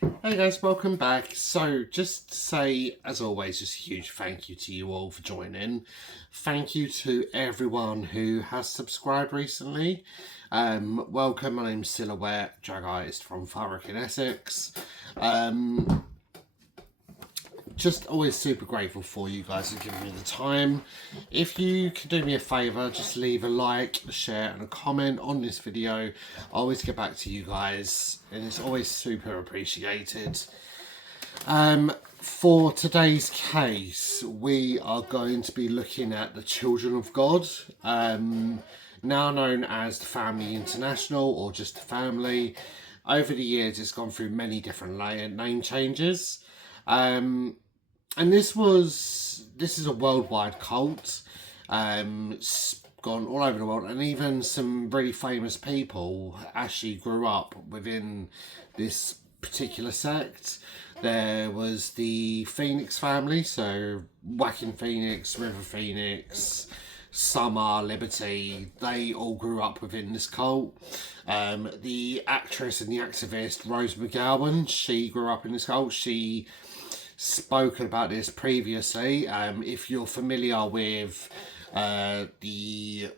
Hey guys, welcome back. So, just to say, as always, just a huge thank you to you all for joining. Thank you to everyone who has subscribed recently. Welcome, my name's Silhouette, drag artist from Thurrock in Essex. Just always super grateful for you guys for giving me the time. If you can do me a favour, just leave a like, a share and a comment on this video. I always get back to you guys and it's always super appreciated. For today's case, we are going to be looking at the Children of God, now known as the Family International or just the Family. Over the years, it's gone through many different name changes. And this is a worldwide cult. It's gone all over the world, and even some really famous people actually grew up within this particular sect. There was the Phoenix family, so Joaquin Phoenix, River Phoenix, Summer, Liberty, they all grew up within this cult. The actress and the activist Rose McGowan, she grew up in this cult. She spoken about this previously. If you're familiar with the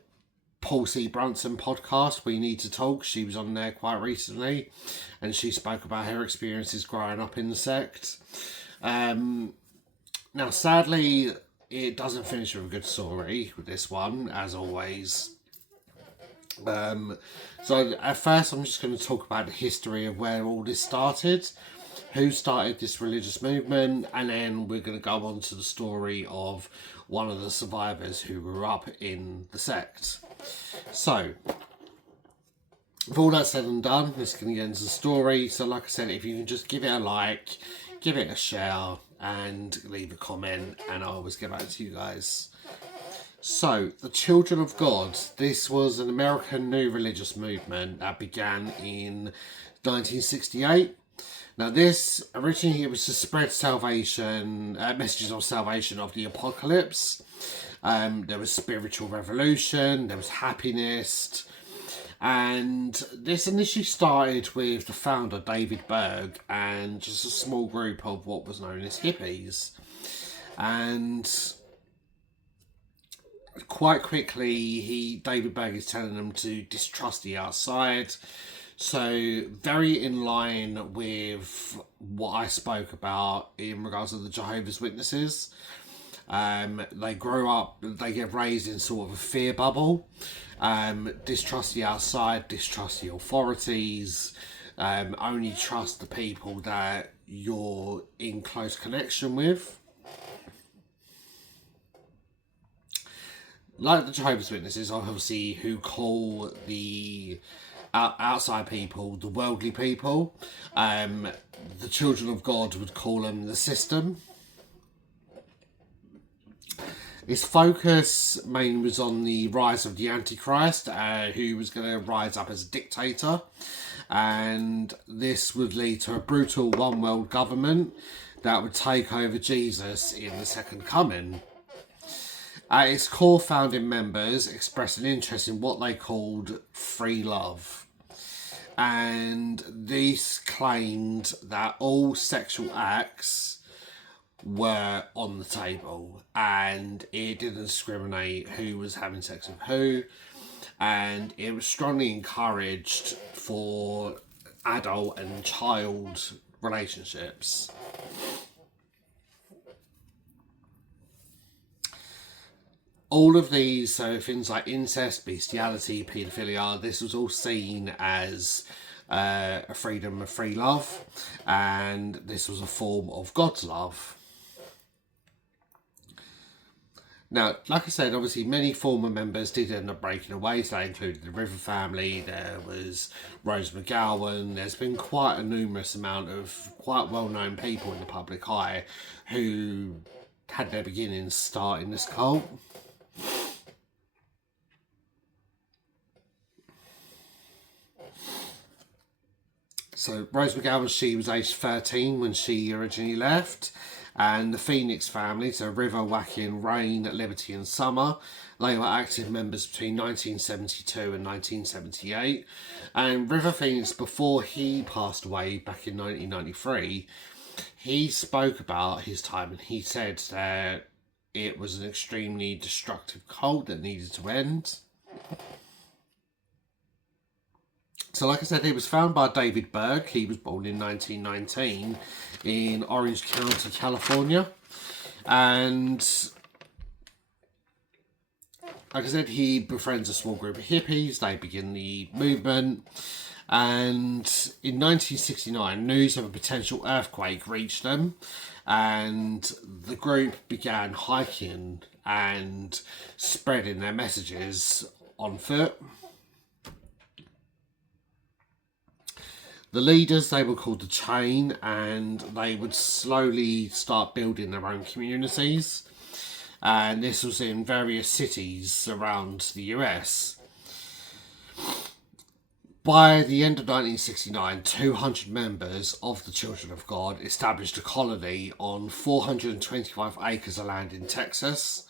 Paul C. Brunson podcast, We Need to Talk, she was on there quite recently and she spoke about her experiences growing up in the sect. Now, sadly, it doesn't finish with a good story with this one, as always. So, at first, I'm just going to talk about the history of where all this started, who started this religious movement, and then we're going to go on to the story of one of the survivors who grew up in the sect. So, with all that said and done, let's get into the story. So, like I said, if you can just give it a like, give it a share, and leave a comment, and I'll always get back to you guys. So, the Children of God, this was an American new religious movement that began in 1968. Now, this originally it was to spread salvation, messages of salvation of the apocalypse. There was spiritual revolution, there was happiness, and this initially started with the founder David Berg and just a small group of what was known as hippies. And quite quickly, David Berg is telling them to distrust the outside. So, very in line with what I spoke about in regards to the Jehovah's Witnesses. They grow up, they get raised in sort of a fear bubble. Distrust the outside, distrust the authorities, only trust the people that you're in close connection with. Like the Jehovah's Witnesses, obviously, who call the outside people the worldly people. The Children of God would call them the system. His focus mainly was on the rise of the Antichrist, who was going to rise up as a dictator, and this would lead to a brutal one world government that would take over Jesus in the second coming. Its core founding members expressed an interest in what they called free love. And these claimed that all sexual acts were on the table and it didn't discriminate who was having sex with who. And it was strongly encouraged for adult and child relationships. All of these, so things like incest, bestiality, paedophilia, this was all seen as a freedom of free love, and this was a form of God's love. Now, like I said, obviously many former members did end up breaking away, so that included the River family, there was Rose McGowan, there's been quite a numerous amount of quite well-known people in the public eye who had their beginnings start in this cult. So Rose McGowan, she was aged 13 when she originally left, And the Phoenix family, so River, Joaquin, Rain, Liberty and Summer, they were active members between 1972 and 1978. And River Phoenix, before he passed away back in 1993, he spoke about his time and he said that it was an extremely destructive cult that needed to end. So, like I said, he was founded by David Berg. He was born in 1919 in Orange County, California. And, like I said, he befriends a small group of hippies. They begin the movement. And in 1969, news of a potential earthquake reached them. And the group began hiking and spreading their messages on foot. The leaders, they were called the Chain, and they would slowly start building their own communities. And this was in various cities around the US. By the end of 1969, 200 members of the Children of God established a colony on 425 acres of land in Texas.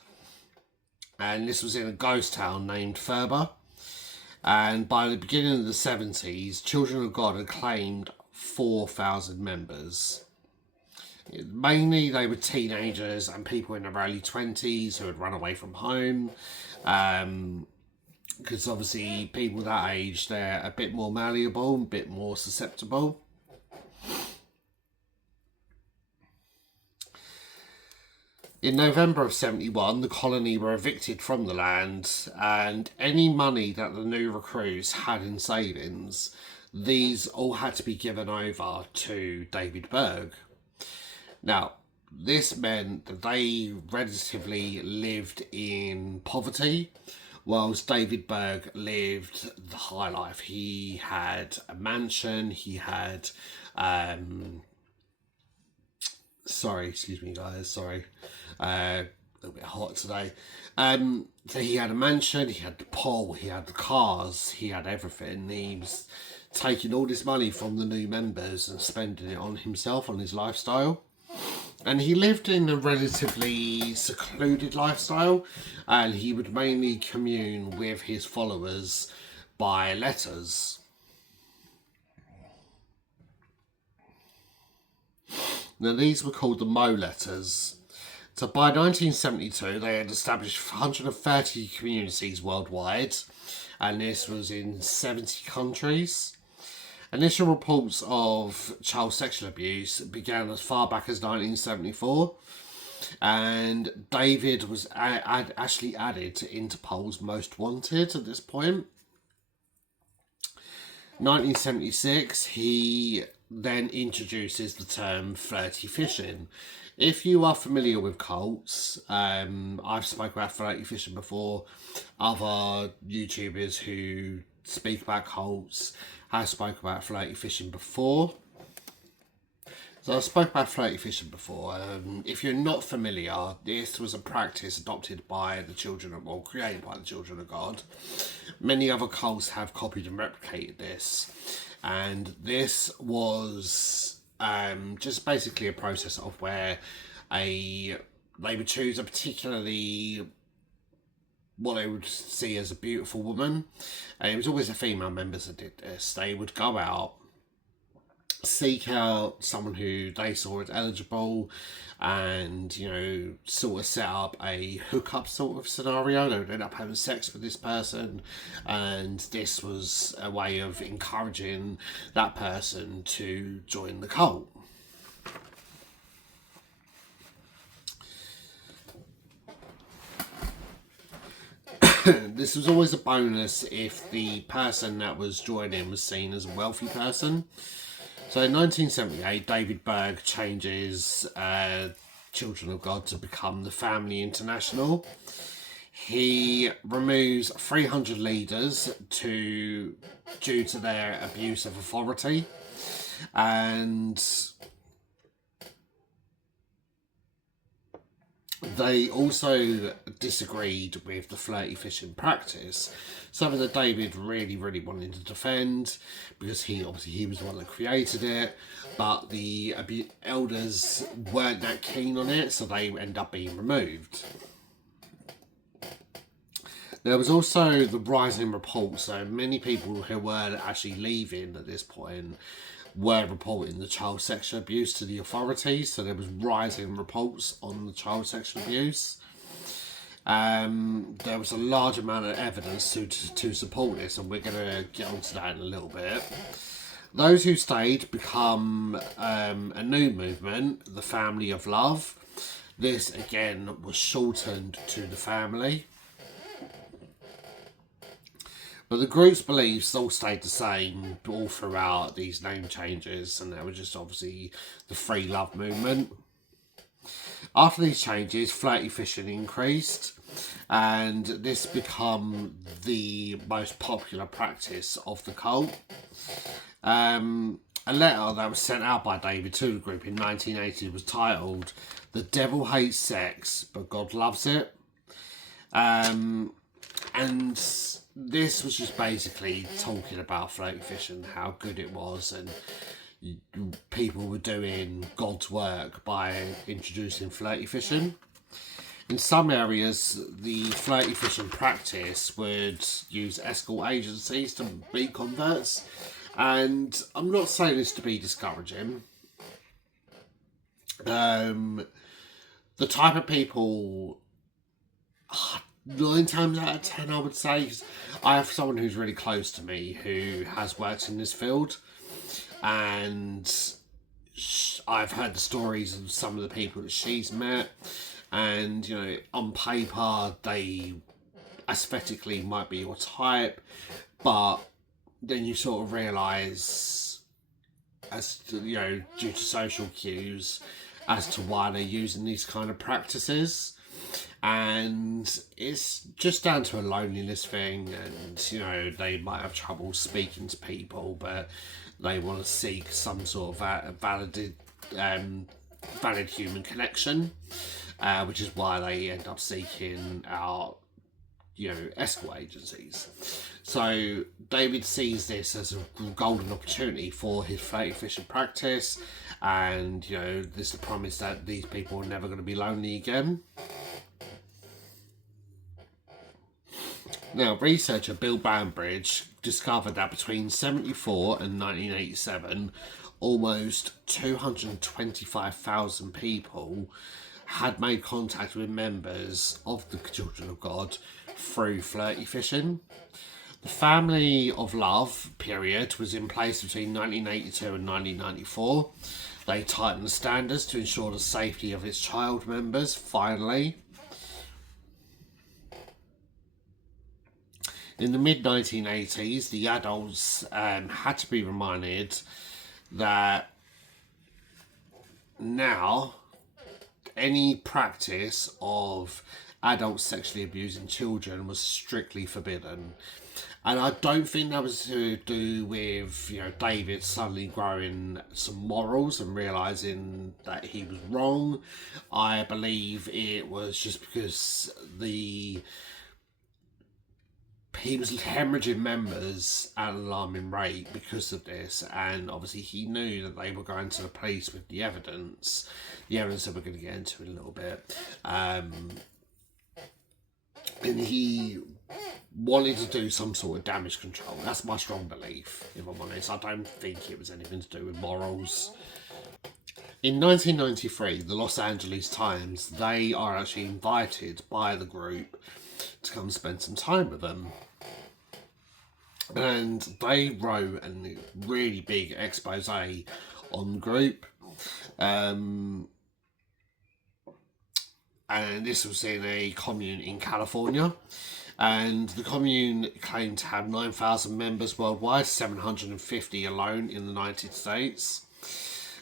And this was in a ghost town named Ferber. And by the beginning of the 70s, Children of God had claimed 4,000 members. Mainly they were teenagers and people in their early 20s who had run away from home. Because obviously people that age, they're a bit more malleable, a bit more susceptible. In November of 71, the colony were evicted from the land, and any money that the new recruits had in savings, these all had to be given over to David Berg. Now, this meant that they relatively lived in poverty, whilst David Berg lived the high life. He had a mansion, he had... excuse me guys, a little bit hot today. So he had a mansion, he had the pool, he had the cars, he had everything. He was taking all this money from the new members and spending it on himself, on his lifestyle. And he lived in a relatively secluded lifestyle, and he would mainly commune with his followers by letters. Now, these were called the Mo letters. So by 1972, they had established 130 communities worldwide, and this was in 70 countries. Initial reports of child sexual abuse began as far back as 1974, and David was actually added to Interpol's Most Wanted at this point. 1976, he then introduces the term flirty fishing. If you are familiar with cults, I've spoken about flirty fishing before. Other YouTubers who speak about cults have spoken about flirty fishing before. So I spoke about flirty fishing before. If you're not familiar, this was a practice adopted by the Children of, or created by the Children of God. Many other cults have copied and replicated this. And this was just basically a process of where they would choose a particularly, what they would see as a beautiful woman. And it was always the female members that did this. They would go out, seek out someone who they saw as eligible, and, you know, sort of set up a hookup sort of scenario. They would end up having sex with this person, and this was a way of encouraging that person to join the cult. This was always a bonus if the person that was joining was seen as a wealthy person. So in 1978, David Berg changes Children of God to become the Family International. He removes 300 leaders due to their abuse of authority, and They also disagreed with the flirty fishing practice, something that David really, really wanted to defend because he was the one that created it, but the elders weren't that keen on it, so they end up being removed. There was also the rising reports, so many people who were actually leaving at this point were reporting the child sexual abuse to the authorities, so there was rising reports on the child sexual abuse. There was a large amount of evidence to support this, and we're going to get onto that in a little bit. Those who stayed become a new movement, the Family of Love. This again was shortened to the family. But the group's beliefs all stayed the same all throughout these name changes, and they were just obviously the free love movement. After these changes, flirty fishing increased, and this became the most popular practice of the cult. A letter that was sent out by David to the group in 1980 was titled "The Devil Hates Sex, but God Loves It." And this was just basically talking about floaty fishing, how good it was, and people were doing God's work by introducing flirty fishing. In some areas, the flirty fishing practice would use escort agencies to be converts, and I'm not saying this to be discouraging. The type of people, 9 times out of 10, I would say, 'cause I have someone who's really close to me who has worked in this field, and I've heard the stories of some of the people that she's met, and on paper they aesthetically might be your type, but then you sort of realise, as to, due to social cues, as to why they're using these kind of practices. And it's just down to a loneliness thing, and they might have trouble speaking to people, but they want to seek some sort of valid human connection, which is why they end up seeking out escort agencies. So David sees this as a golden opportunity for his flirty fishing practice, and this is a promise that these people are never going to be lonely again. Now, researcher Bill Bambridge discovered that between 1974 and 1987, almost 225,000 people had made contact with members of the Children of God through flirty fishing. The Family of Love period was in place between 1982 and 1994. They tightened the standards to ensure the safety of its child members, finally. In the mid-1980s, the adults had to be reminded that now any practice of adults sexually abusing children was strictly forbidden. And I don't think that was to do with, David suddenly growing some morals and realising that he was wrong. I believe it was just because he was hemorrhaging members at an alarming rate because of this, and obviously he knew that they were going to the police with the evidence that we're going to get into in a little bit, and he wanted to do some sort of damage control. That's my strong belief, if I'm honest. I don't think it was anything to do with morals. In 1993, the Los Angeles Times, they are actually invited by the group to come spend some time with them. And they wrote a really big expose on the group. And this was in a commune in California. And the commune claimed to have 9,000 members worldwide, 750 alone in the United States.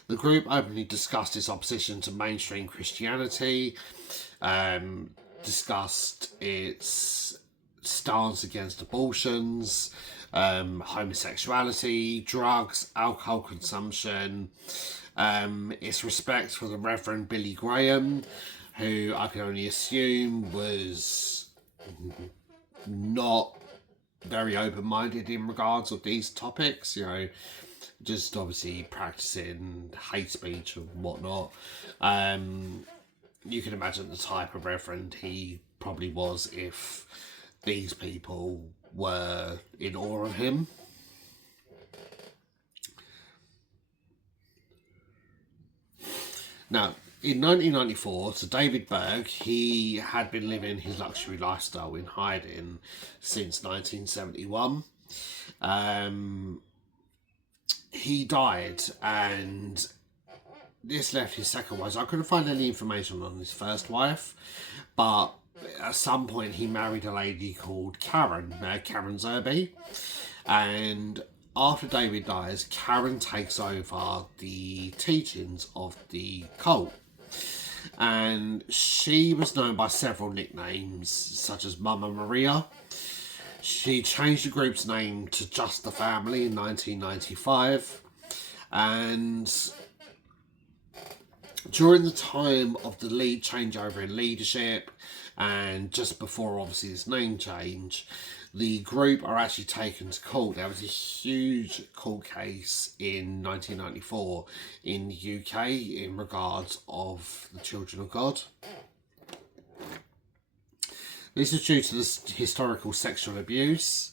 The group openly discussed its opposition to mainstream Christianity, discussed its stance against abortions, homosexuality, drugs, alcohol consumption, its respect for the Reverend Billy Graham, who I can only assume was not very open-minded in regards of these topics, you know, just obviously practicing hate speech and whatnot. You can imagine the type of reverend he probably was if these people were in awe of him. Now, in 1994, so David Berg, he had been living his luxury lifestyle in hiding since 1971. He died, and this left his second wife. So I couldn't find any information on his first wife, but at some point he married a lady called Karen Zerby, and after David dies, Karen takes over the teachings of the cult. And she was known by several nicknames, such as Mama Maria. She changed the group's name to Just the Family in 1995. And during the time of the lead changeover in leadership, and just before obviously this name change, the group are actually taken to court. There was a huge court case in 1994 in the UK in regards of the Children of God. This is due to this historical sexual abuse,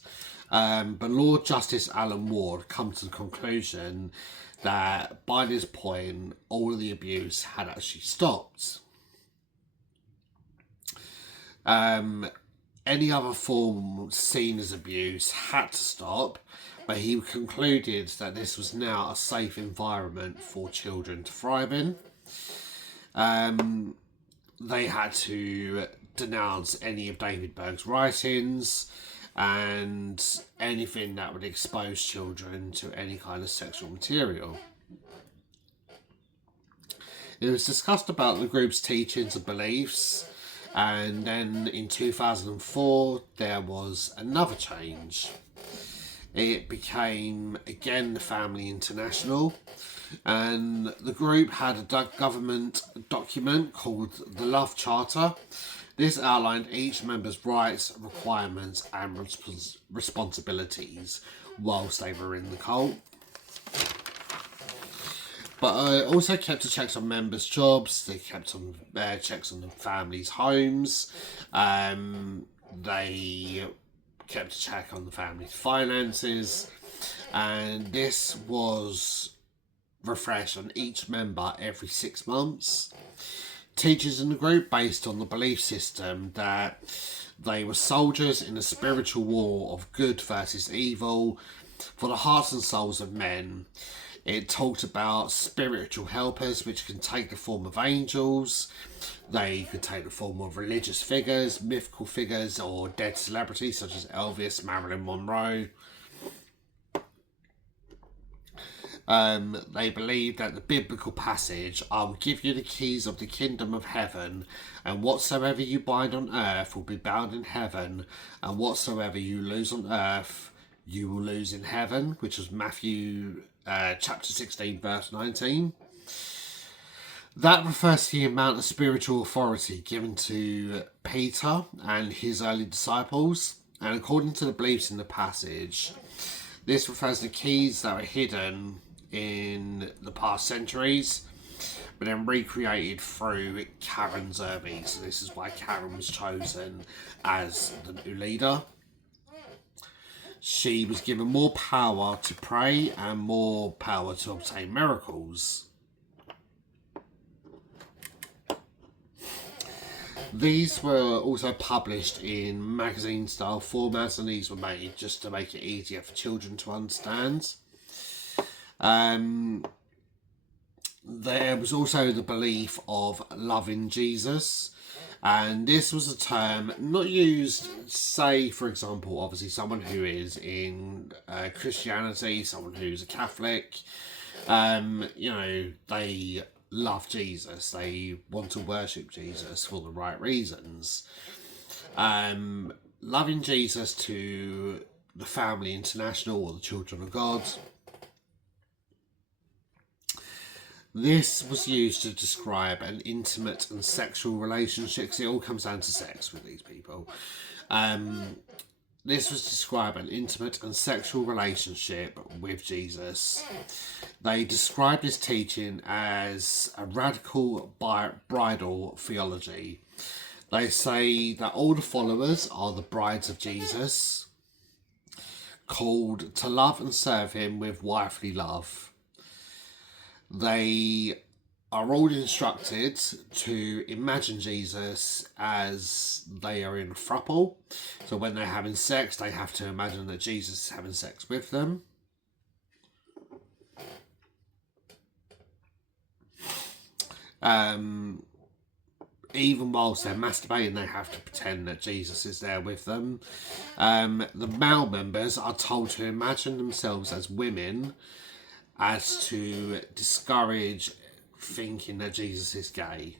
but Lord Justice Alan Ward comes to the conclusion that by this point all of the abuse had actually stopped. Any other form seen as abuse had to stop, but he concluded that this was now a safe environment for children to thrive in. They had to denounce any of David Berg's writings and anything that would expose children to any kind of sexual material. It was discussed about the group's teachings and beliefs. And then in 2004, there was another change. It became, again, the Family International. And the group had a government document called the Love Charter. This outlined each member's rights, requirements, and responsibilities whilst they were in the cult. But also kept the checks on members' jobs. They kept on checks on the families' homes. They kept a check on the family's finances. And this was refreshed on each member every 6 months. Teachers in the group based on the belief system that they were soldiers in a spiritual war of good versus evil for the hearts and souls of men. It talked about spiritual helpers, which can take the form of angels. They could take the form of religious figures, mythical figures, or dead celebrities such as Elvis, Marilyn Monroe. They believe that the biblical passage, "I will give you the keys of the kingdom of heaven, and whatsoever you bind on earth will be bound in heaven, and whatsoever you lose on earth, you will lose in heaven," which was Matthew chapter 16, verse 19. That refers to the amount of spiritual authority given to Peter and his early disciples. And according to the beliefs in the passage, this refers to keys that were hidden in the past centuries, but then recreated through Karen Zerby. So this is why Karen was chosen as the new leader. She was given more power to pray and more power to obtain miracles. These were also published in magazine-style formats, and these were made just to make it easier for children to understand. There was also the belief of loving Jesus. And this was a term not used, say, for example, obviously someone who is in Christianity, someone who's a Catholic, they love Jesus. They want to worship Jesus for the right reasons. Loving Jesus to the Family International or the Children of God. This was used to describe an intimate and sexual relationship, because it all comes down to sex with these people. This was to describe an intimate and sexual relationship with Jesus. They described his teaching as a radical bridal theology. They say that all the followers are the brides of Jesus, called to love and serve him with wifely love. They are all instructed to imagine Jesus as they are in a throuple. So when they're having sex, they have to imagine that Jesus is having sex with them. Even whilst they're masturbating, they have to pretend that Jesus is there with them. The male members are told to imagine themselves as women, as to discourage thinking that Jesus is gay.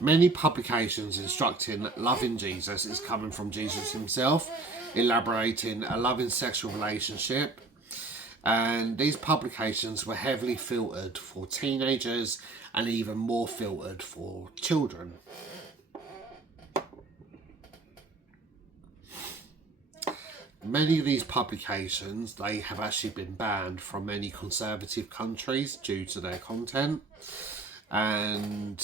Many publications instructing loving Jesus is coming from Jesus himself, elaborating a loving sexual relationship. And these publications were heavily filtered for teenagers and even more filtered for children. Many of these publications, they have actually been banned from many conservative countries due to their content. And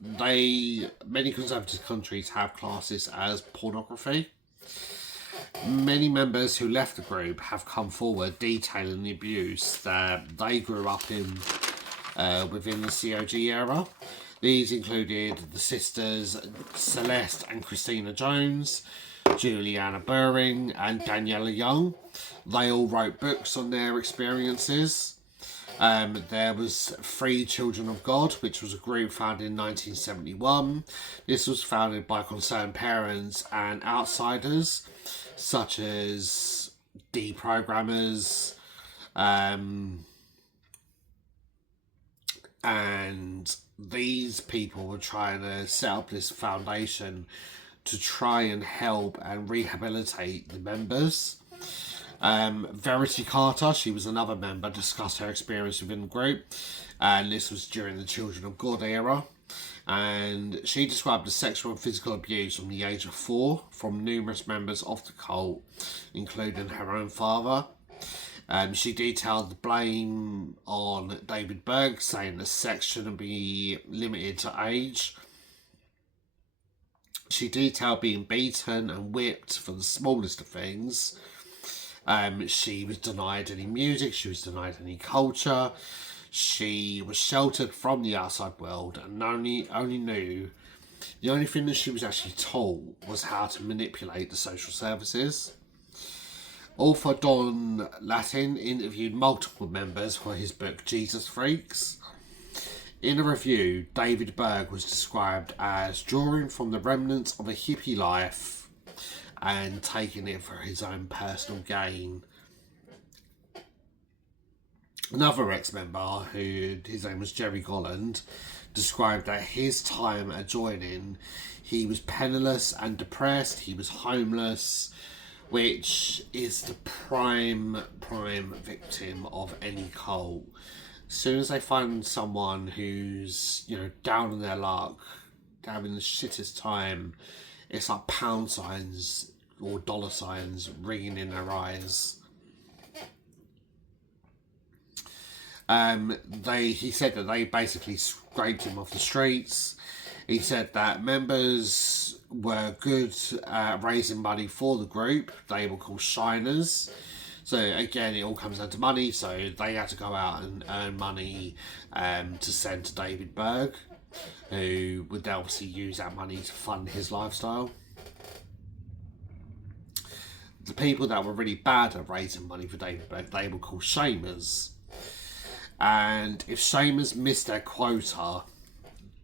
many conservative countries have classed this as pornography. Many members who left the group have come forward detailing the abuse that they grew up in within the COG era. These included the sisters Celeste and Christina Jones, Juliana Buring and Daniela Young. They all wrote books on their experiences. There was Free Children of God, which was a group founded in 1971. This was founded by concerned parents and outsiders, such as deprogrammers, and these people were trying to set up this foundation to try and help and rehabilitate the members. Verity Carter, she was another member, discussed her experience within the group, and this was during the Children of God era. And she described the sexual and physical abuse from the age of 4 from numerous members of the cult, including her own father. She detailed the blame on David Berg, saying that sex shouldn't be limited to age. She detailed being beaten and whipped for the smallest of things. She was denied any music, she was denied any culture. She was sheltered from the outside world and only knew, the only thing that she was actually taught was how to manipulate the social services. Author Don Lattin interviewed multiple members for his book Jesus Freaks. In a review, David Berg was described as drawing from the remnants of a hippie life and taking it for his own personal gain. Another ex-member, who his name was Jerry Golland, described that his time at joining, he was penniless and depressed, he was homeless, which is the prime victim of any cult. As soon as they find someone who's, down on their luck, having the shittest time, it's like pound signs or dollar signs ringing in their eyes. He said that they basically scraped him off the streets. He said that members were good at raising money for the group. They were called shiners. So again, it all comes down to money. So they had to go out and earn money to send to David Berg, who would obviously use that money to fund his lifestyle. The people that were really bad at raising money for David Berg, they were called shamers. And if shamers missed their quota,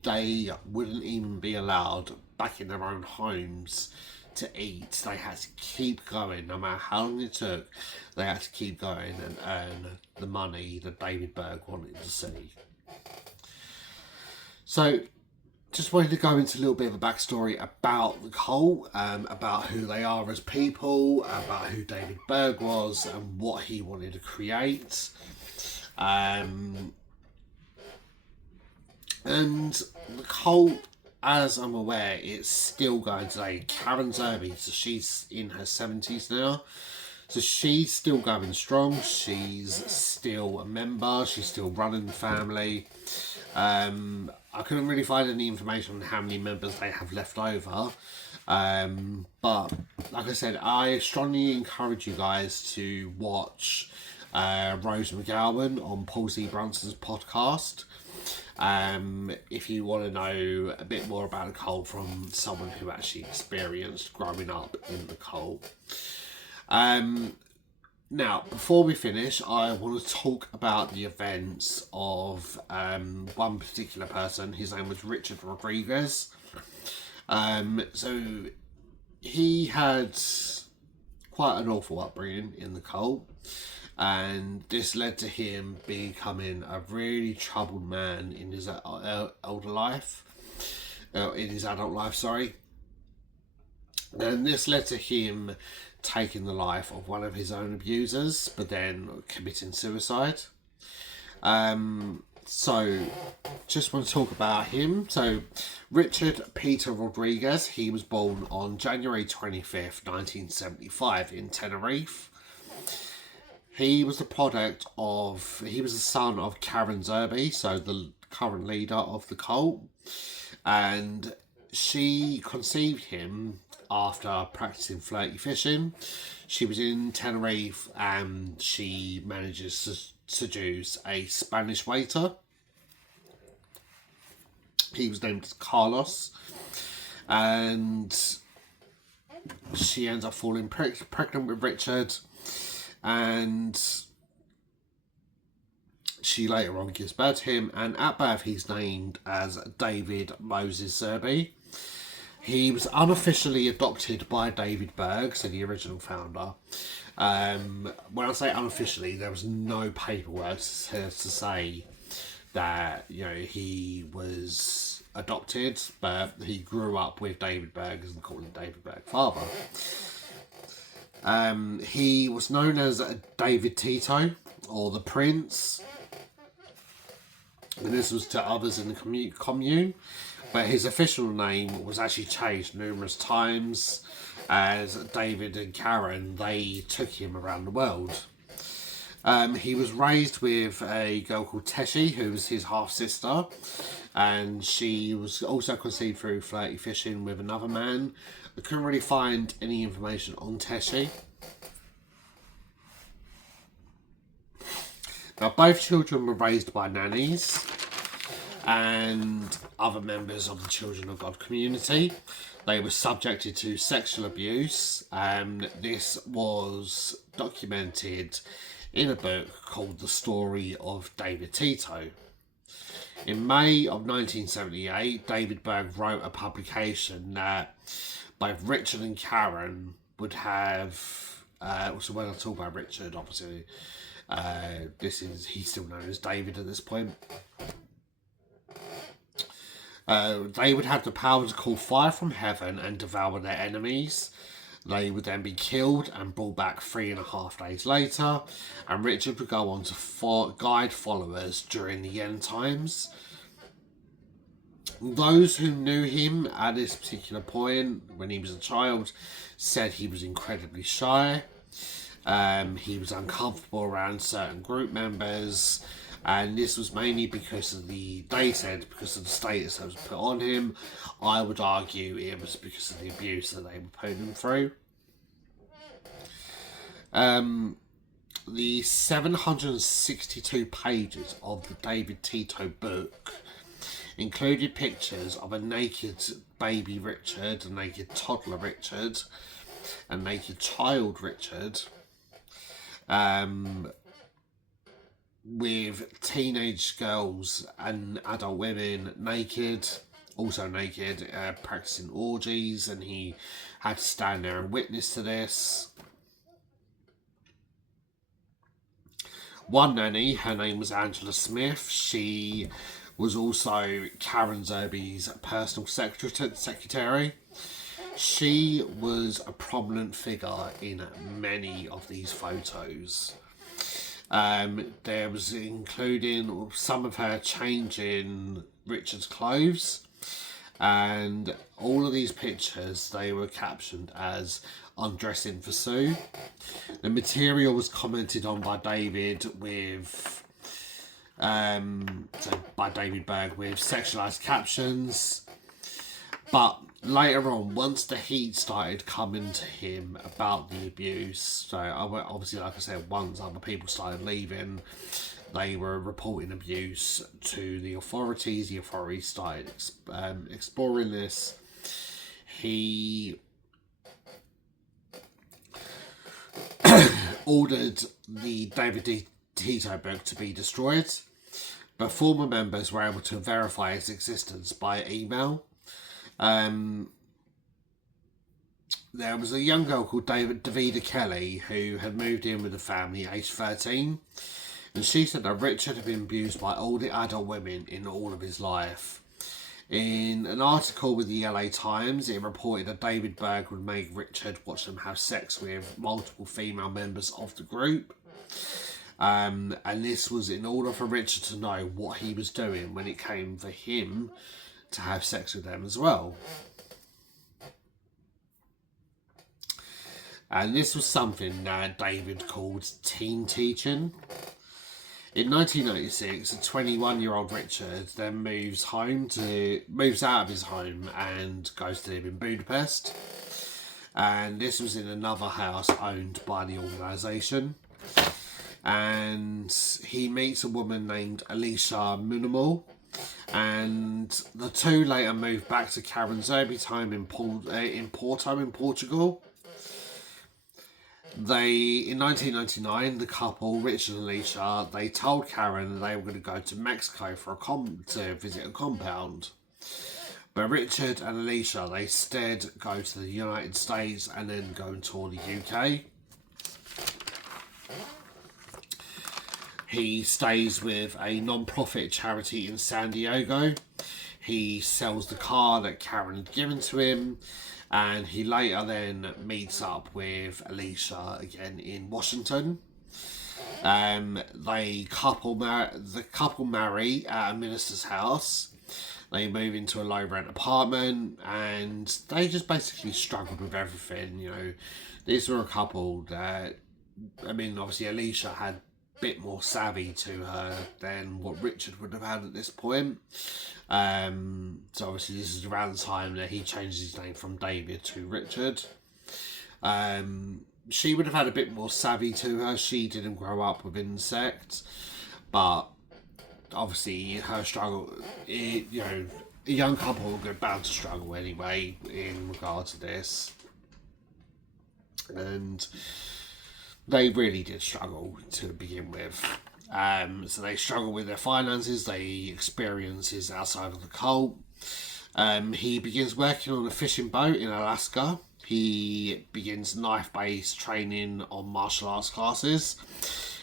they wouldn't even be allowed back in their own homes to eat. They had to keep going, no matter how long it took. They had to keep going and earn the money that David Berg wanted to see. So just wanted to go into a little bit of a backstory about the cult, about who they are as people, about who David Berg was, and what he wanted to create. And the cult, as I'm aware, it's still going today. Karen Zerby, so she's in her 70s now. So she's still going strong. She's still a member. She's still running the family. I couldn't really find any information on how many members they have left over. But like I said, I strongly encourage you guys to watch Rose McGowan on Paul C. Brunson's podcast. If you want to know a bit more about the cult from someone who actually experienced growing up in the cult. Now, before we finish, I want to talk about the events of one particular person. His name was Richard Rodriguez. So he had quite an awful upbringing in the cult, and this led to him becoming a really troubled man in his older life, in his adult life, sorry. And this led to him taking the life of one of his own abusers, but then committing suicide. So, just want to talk about him. So, Richard Peter Rodriguez, he was born on January 25th, 1975 in Tenerife. He was the son of Karen Zerby, so the current leader of the cult. And she conceived him after practicing flirty fishing. She was in Tenerife and she manages to seduce a Spanish waiter. He was named Carlos, and she ends up falling pregnant with Richard, and she later on gives birth to him, and at birth he's named as David Moses Zerby. He was unofficially adopted by David Berg, so the original founder. When I say unofficially, there was no paperwork to say that he was adopted, but he grew up with David Berg and called him David Berg father. He was known as David Tito, or the Prince, and this was to others in the commune. But his official name was actually changed numerous times, as David and Karen, they took him around the world. He was raised with a girl called Teshi, who was his half-sister, and she was also conceived through flirty fishing with another man. I couldn't really find any information on Teshi. Now, both children were raised by nannies and other members of the Children of God community. They were subjected to sexual abuse. This was documented in a book called The Story of David Tito. In May of 1978, David Berg wrote a publication that both Richard and Karen would have. So when I talk about Richard, obviously, he's still known as David at this point. They would have the power to call fire from heaven and devour their enemies. They would then be killed and brought back 3.5 days later, and Richard would go on to guide followers during the end times. Those who knew him at this particular point, when he was a child, said he was incredibly shy. He was uncomfortable around certain group members, and this was mainly because of the status that was put on him. I would argue it was because of the abuse that they were putting him through. The 762 pages of the David Tito book included pictures of a naked baby Richard, a naked toddler Richard, a naked child Richard, with teenage girls and adult women also naked, practicing orgies, and he had to stand there and witness to this. One nanny, her name was Angela Smith, she was also Karen Zerby's personal secretary. She was a prominent figure in many of these photos. There was including some of her changing Richard's clothes, and all of these pictures, they were captioned as undressing for Sue. The material was commented on by David with by David Berg with sexualized captions. But later on, once the heat started coming to him about the abuse, so obviously, like I said, once other people started leaving, they were reporting abuse to the authorities. The authorities started exploring this. He ordered the David Tito book to be destroyed, but former members were able to verify its existence by email. There was a young girl called Davida Kelly who had moved in with the family aged 13, and she said that Richard had been abused by all the adult women in all of his life. In an article with the LA Times, it reported that David Berg would make Richard watch them have sex with multiple female members of the group. And this was in order for Richard to know what he was doing when it came for him to have sex with them as well. And this was something that David called teen teaching. In 1996, a 21-year-old Richard then moves out of his home and goes to live in Budapest. And this was in another house owned by the organisation. And he meets a woman named Alicia Munimal, and the two later moved back to Karen Zerby's home in Porto in Portugal. In 1999, the couple, Richard and Alicia, they told Karen that they were going to go to Mexico to visit a compound. But Richard and Alicia, they instead go to the United States and then go and tour the UK. He stays with a non-profit charity in San Diego. He sells the car that Karen had given to him, and he later then meets up with Alicia again in Washington. The couple marry at a minister's house. They move into a low-rent apartment, and they just basically struggled with everything. You know, these were a couple that, I mean, obviously Alicia had bit more savvy to her than what Richard would have had at this point. So obviously this is around the time that he changed his name from David to Richard. She would have had a bit more savvy to her. She didn't grow up with insects, but obviously her struggle, a young couple are bound to struggle anyway in regard to this. And they really did struggle to begin with. So they struggle with their finances. They experience his outside of the cult. He begins working on a fishing boat in Alaska. He begins knife-based training on martial arts classes,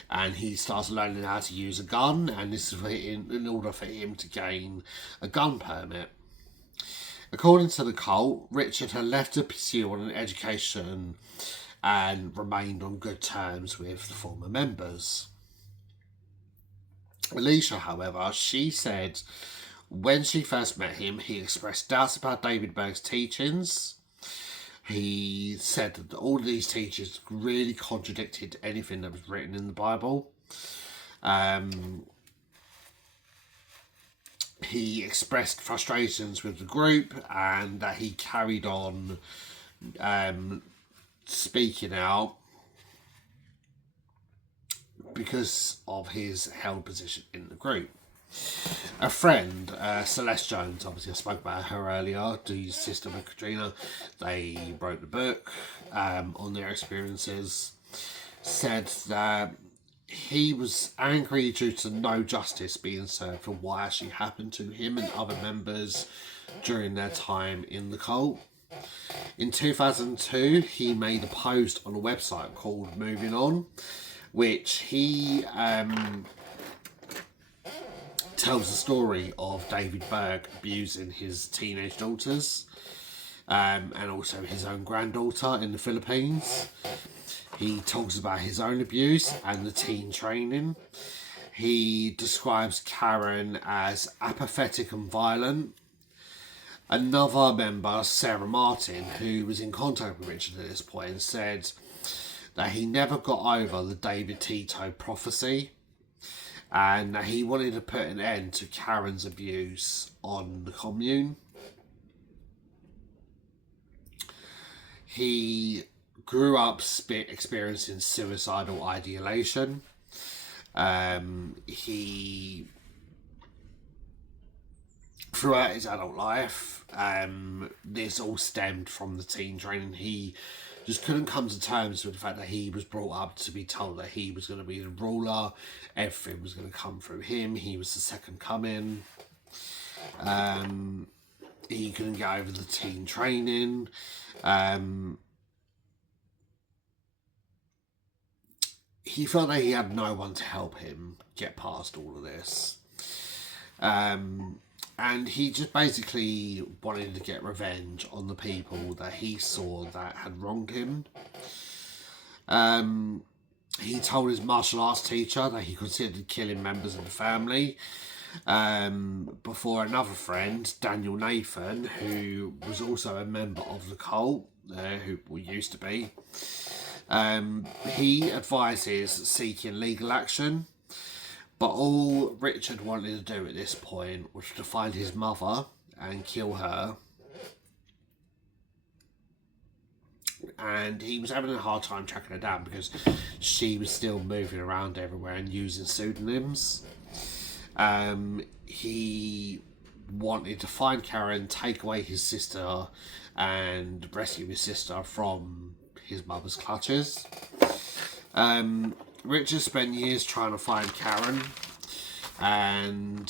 and he starts learning how to use a gun, and this is in order for him to gain a gun permit. According to the cult, Richard had left to pursue an education and remained on good terms with the former members. Alicia, however, she said when she first met him, he expressed doubts about David Berg's teachings. He said that all of these teachings really contradicted anything that was written in the Bible. He expressed frustrations with the group, and that he carried on speaking out because of his held position in the group. A friend, Celeste Jones, obviously I spoke about her earlier, the sister of Katrina, they wrote the book on their experiences, said that he was angry due to no justice being served for what actually happened to him and other members during their time in the cult. In 2002, he made a post on a website called Moving On, which he tells the story of David Berg abusing his teenage daughters, and also his own granddaughter in the Philippines. He talks about his own abuse and the teen training. He describes Karen as apathetic and violent. Another member, Sarah Martin, who was in contact with Richard at this point, said that he never got over the David Tito prophecy, and that he wanted to put an end to Karen's abuse on the commune. He grew up experiencing suicidal ideation. He, throughout his adult life, this all stemmed from the teen training. He just couldn't come to terms with the fact that he was brought up to be told that he was going to be the ruler, everything was going to come through him, he was the second coming. He couldn't get over the teen training. He felt that he had no one to help him get past all of this. And he just basically wanted to get revenge on the people that he saw that had wronged him. He told his martial arts teacher that he considered killing members of the family. Before another friend, Daniel Nathan, who was also a member of the cult, who we used to be, he advises seeking legal action. But all Richard wanted to do at this point was to find his mother and kill her. And he was having a hard time tracking her down because she was still moving around everywhere and using pseudonyms. He wanted to find Karen, take away his sister, and rescue his sister from his mother's clutches. Richard spent years trying to find Karen, and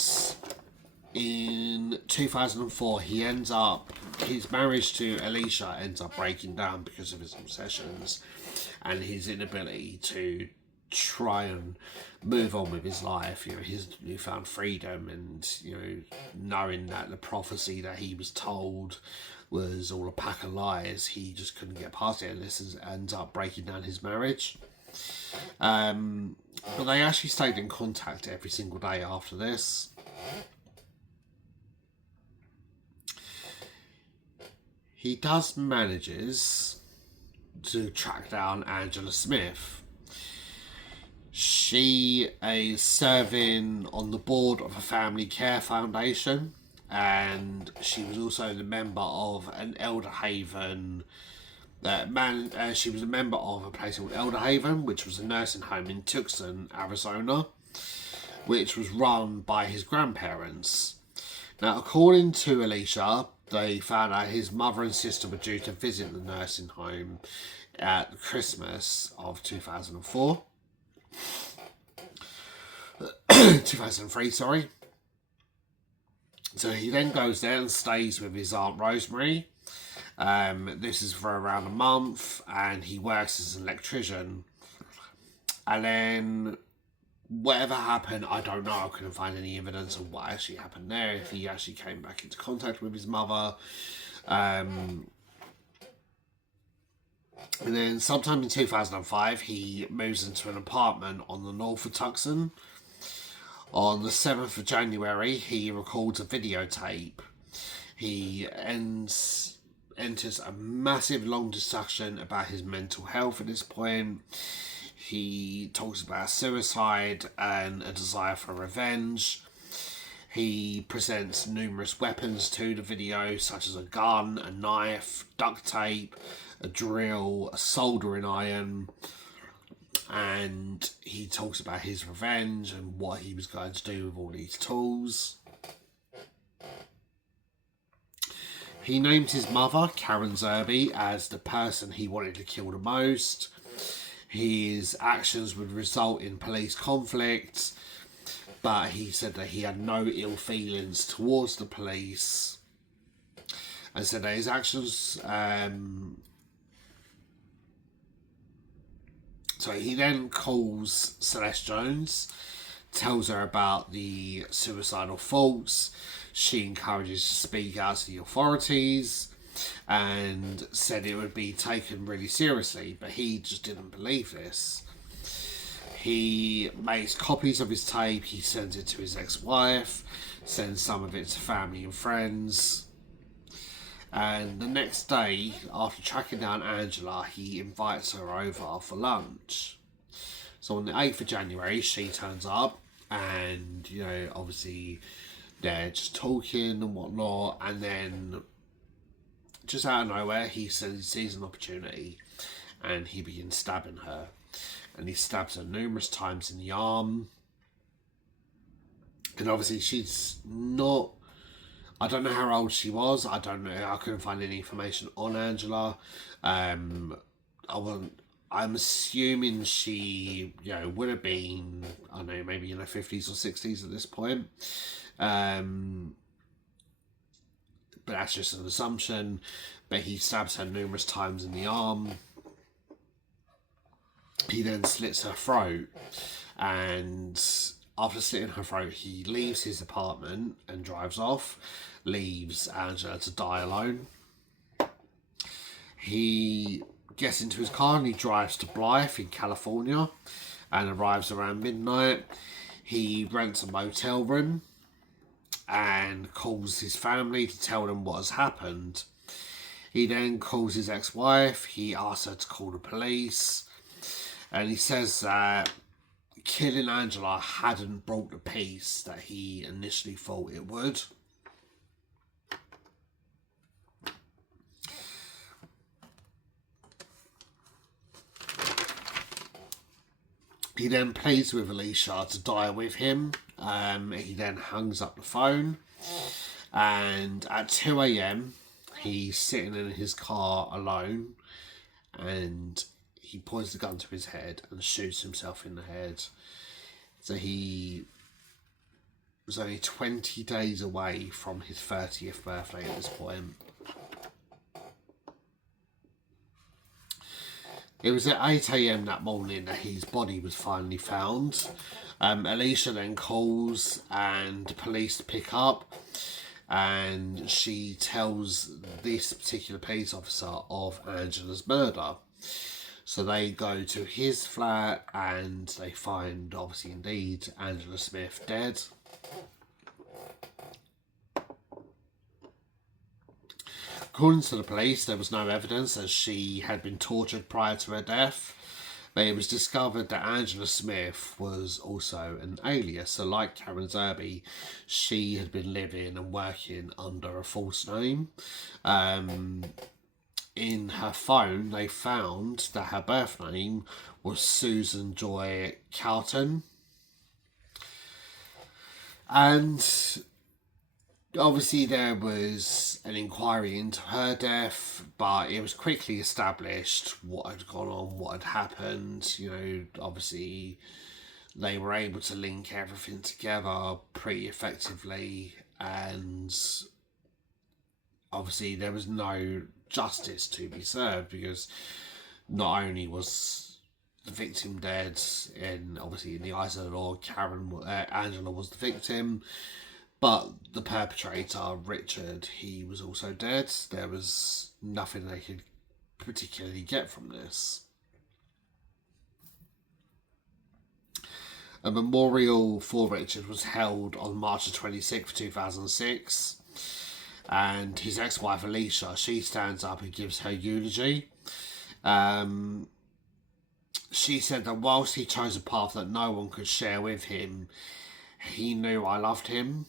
in 2004 his marriage to Alicia ends up breaking down because of his obsessions and his inability to try and move on with his life. His newfound freedom, and knowing that the prophecy that he was told was all a pack of lies, he just couldn't get past it, and this ends up breaking down his marriage. But they actually stayed in contact every single day after this. He manages to track down Angela Smith. She is serving on the board of a family care foundation, and she was also the member of an Elder Haven. She was a member of a place called Elder Haven, which was a nursing home in Tucson, Arizona, which was run by his grandparents. Now, according to Alicia, they found out his mother and sister were due to visit the nursing home at Christmas of 2004. 2003, sorry. So he then goes there and stays with his Aunt Rosemary. This is for around a month, and he works as an electrician. And then whatever happened, I don't know. I couldn't find any evidence of what actually happened there, if he actually came back into contact with his mother. And then sometime in 2005, he moves into an apartment on the north of Tucson. On the 7th of January, he records a videotape. He enters a massive long discussion about his mental health at this point. He talks about suicide and a desire for revenge. He presents numerous weapons to the video, such as a gun, a knife, duct tape, a drill, a soldering iron, and he talks about his revenge and what he was going to do with all these tools. He named his mother, Karen Zerby, as the person he wanted to kill the most. His actions would result in police conflict, but he said that he had no ill feelings towards the police, and said that his actions... So he then calls Celeste Jones, tells her about the suicidal thoughts. She encourages to speak out to the authorities and said it would be taken really seriously, but he just didn't believe this. He makes copies of his tape, he sends it to his ex-wife, sends some of it to family and friends. And the next day, after tracking down Angela, he invites her over for lunch. So on the 8th of January, she turns up, and, obviously they're just talking and whatnot, and then just out of nowhere, he sees an opportunity, and he begins stabbing her. And he stabs her numerous times in the arm. And obviously she's not... I don't know how old she was. I don't know. I couldn't find any information on Angela. I'm assuming she, would have been, I don't know, maybe in her 50s or 60s at this point. But that's just an assumption. But he stabs her numerous times in the arm. He then slits her throat, and after slitting her throat, he leaves his apartment and drives off, leaves Angela to die alone. He gets into his car and he drives to Blythe in California and arrives around midnight. He rents a motel room and calls his family to tell them what has happened. He then calls his ex-wife. He asks her to call the police. And he says that killing Angela hadn't brought the peace that he initially thought it would. He then pleads with Alicia to die with him. He then hangs up the phone. And at 2 a.m, he's sitting in his car alone, and he points the gun to his head and shoots himself in the head. So he was only 20 days away from his 30th birthday at this point. It was at 8 a.m. that morning that his body was finally found. Alicia then calls and the police pick up, and she tells this particular police officer of Angela's murder. So they go to his flat and they find, obviously indeed, Angela Smith dead. According to the police, there was no evidence as she had been tortured prior to her death. But it was discovered that Angela Smith was also an alias. So like Karen Zerby, she had been living and working under a false name. In her phone, they found that her birth name was Susan Joy Carlton. And obviously there was an inquiry into her death, but it was quickly established what had gone on, what had happened. Obviously they were able to link everything together pretty effectively, and obviously there was no justice to be served, because not only was the victim dead, and obviously in the eyes of the law, Angela was the victim, but the perpetrator, Richard, he was also dead. There was nothing they could particularly get from this. A memorial for Richard was held on March 26th, 2006. And his ex-wife Alicia, she stands up and gives her eulogy. She said that whilst he chose a path that no one could share with him, he knew I loved him.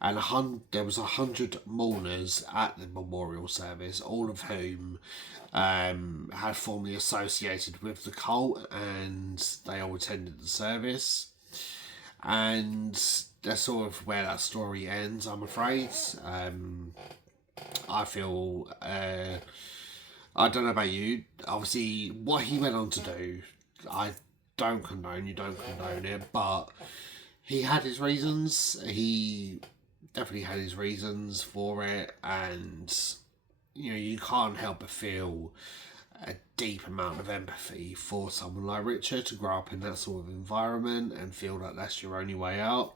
And there was 100 mourners at the memorial service, all of whom had formerly associated with the cult, and they all attended the service. And that's sort of where that story ends, I'm afraid. I feel, I don't know about you, obviously what he went on to do, I don't condone, you don't condone it, but he had his reasons. He definitely had his reasons for it, and you can't help but feel a deep amount of empathy for someone like Richard to grow up in that sort of environment and feel like that's your only way out.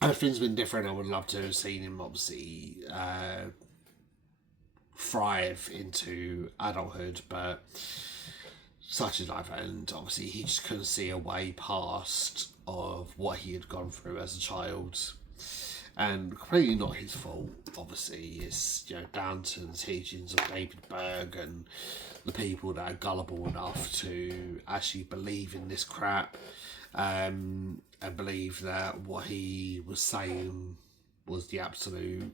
Everything's been different. I would love to have seen him obviously thrive into adulthood, but such is life, and obviously he just couldn't see a way past of what he had gone through as a child, and completely not his fault. Obviously, it's down to the teachings of David Berg and the people that are gullible enough to actually believe in this crap, and believe that what he was saying was the absolute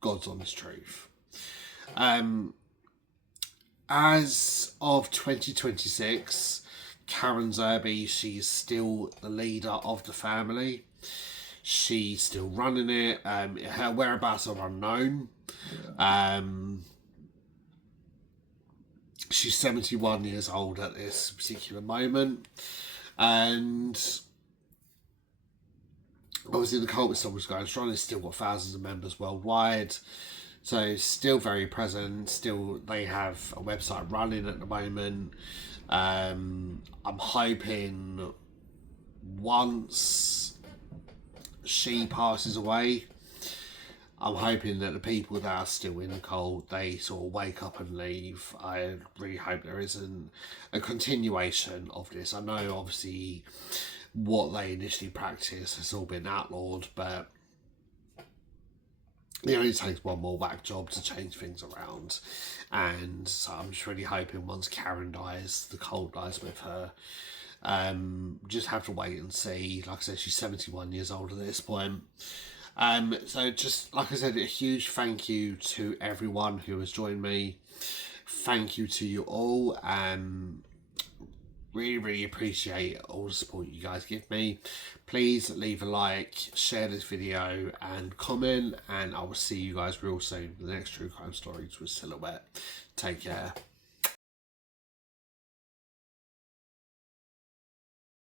God's honest truth. As of 2026, Karen Zerby, she's still the leader of the family. She's still running it. Her whereabouts are unknown. She's 71 years old at this particular moment. And obviously the cult is still going strong. It's still got thousands of members worldwide. So still very present. Still, they have a website running at the moment. I'm hoping once she passes away, I'm hoping that the people that are still in the cult, they sort of wake up and leave. I really hope there isn't a continuation of this. I know obviously what they initially practiced has all been outlawed, but it only takes one more whack job to change things around. And so I'm just really hoping once Karen dies, the cult dies with her. Just have to wait and see. Like I said, she's 71 years old at this point. So just like I said, a huge thank you to everyone who has joined me. Thank you to you all. Really appreciate all the support you guys give me. Please leave a like, share this video and comment, and I will see you guys real soon for the next True Crime Stories with Silhouette. Take care.